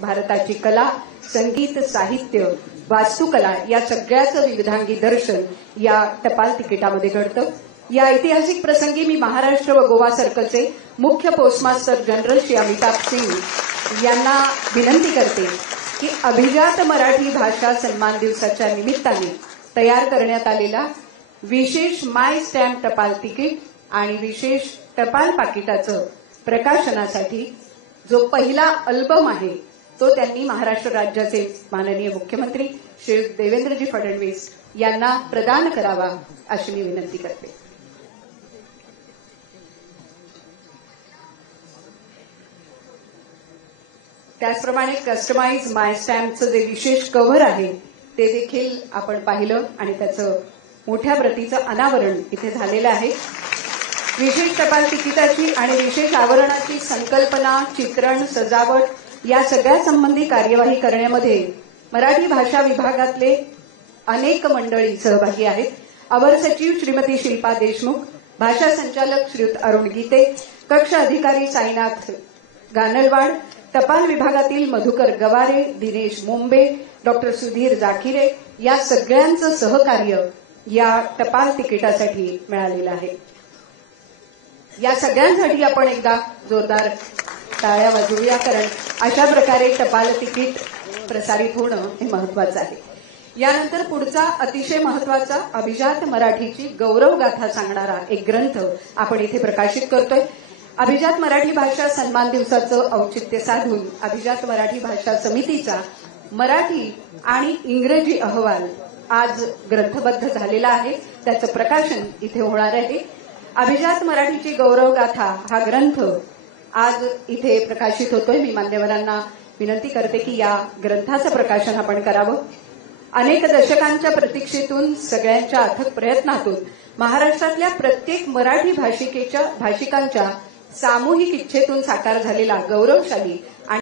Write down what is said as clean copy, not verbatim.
भारताची कला, संगीत, साहित्य, वास्तुकला या सगळ्याचं विविधांगी दर्शन या टपाल तिकिटामध्ये घडतं। या ऐतिहासिक प्रसंगी मी महाराष्ट्र व गोवा सर्कलचे मुख्य पोस्टमास्टर जनरल श्री अमिताभ सिंग यांना विनंती करते की अभिजात मराठी भाषा सन्मान दिवसाच्या निमित्ताने तयार करण्यात आलेला विशेष माय स्टॅम्प टपाल तिकीट आणि विशेष टपाल पाकिटाचं प्रकाशनासाठी जो पहिला अल्बम आहे तो त्यांनी महाराष्ट्र राज्याचे माननीय मुख्यमंत्री श्री देवेंद्रजी फडणवीस यांना प्रदान करावा अशी मी विनंती करते। त्याचप्रमाणे कस्टमाइज माय स्टॅम्पचं जे विशेष कव्हर आहे ते देखील आपण पाहिलं आणि त्याचं मोठ्या प्रतीचं अनावरण इथे झालेलं आहे। विशेष टपाल तिकिटाची आणि विशेष आवरणाची संकल्पना, चित्रण, सजावट या सगळ्या संबंधी कार्यवाही करण्यामध्ये मराठी भाषा विभागातले अनेक मंडळी सहभागी आहेत। अवर सचिव श्रीमती शिल्पा देशमुख, भाषा संचालक श्रीयुत अरुण गीते, कक्ष अधिकारी साईनाथ गानलवाड, टपाल विभागातील मधुकर गवारे, दिनेश मुंबे, डॉक्टर सुधीर जाखिरे या सगळ्यांचं सहकार्य या टपाल तिकिटासाठी मिळालेलं आहे। या सगळ्यांसाठी आपण एकदा जोरदार टाळ्या वाजवूया, कारण अशा प्रकारे टपाल तिकीट प्रसारित होणं हे महत्वाचं आहे। यानंतर पुढचा अतिशय महत्वाचा अभिजात मराठीची गौरवगाथा सांगणारा एक ग्रंथ आपण इथे प्रकाशित करतोय। अभिजात मराठी भाषा सन्मान दिवसाचं औचित्य साधून अभिजात मराठी भाषा समितीचा मराठी आणि इंग्रजी अहवाल आज ग्रंथबद्ध झालेला आहे। त्याचं प्रकाशन इथे होणार आहे। अभिजात मराठीची गौरवगाथा हा ग्रंथ आज इथे प्रकाशित होतोय। मी मान्यवरांना विनंती करते की या ग्रंथाचं प्रकाशन आपण करावं। अनेक दशकांच्या प्रतीक्षेतून सगळ्यांच्या अथक प्रयत्नातून महाराष्ट्रातल्या प्रत्येक मराठी भाषिकांच्या सामूहिक इच्छेतून साकार झालेला गौरवशाली